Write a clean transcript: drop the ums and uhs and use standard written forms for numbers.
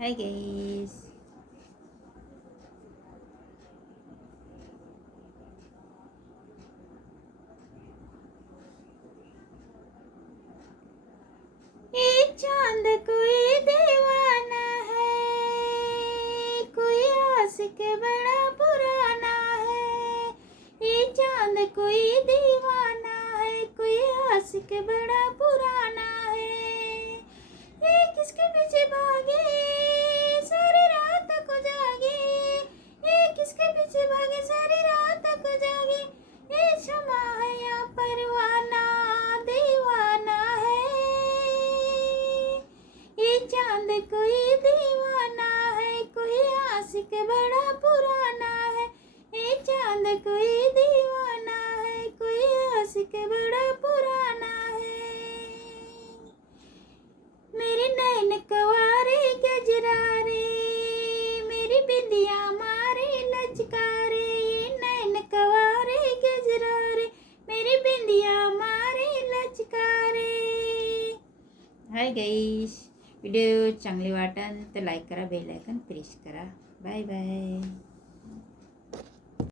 Hi guys. ये चांद कोई दीवाना है, कोई आशिक बड़ा पुराना है। ये चांद कोई दीवाना है, कोई आशिक बड़ा पुराना है। ये किसके पीछे भागे, सारी रात को जागे। ये किसके पीछे भागे, सारी रात को जागे। ये क्षमा है या परवाना, दीवाना है। ये चांद कोई दीवाना है, कोई आशिक बड़ा पुराना है। ये चांद कोई दीवाना है, कोई आशिक बड़ा पुराना है। मेरे नैन कवारे गजरारे, मेरी बिंदिया मारे लचकारे। नैन कवारे गजरारे, मेरी बिंदिया मारे लचकारे. हाय गाईस, व्हिडिओ चांगले वाटन तर लाईक करा, बेल आयकॉन प्रेस करा. Bye bye.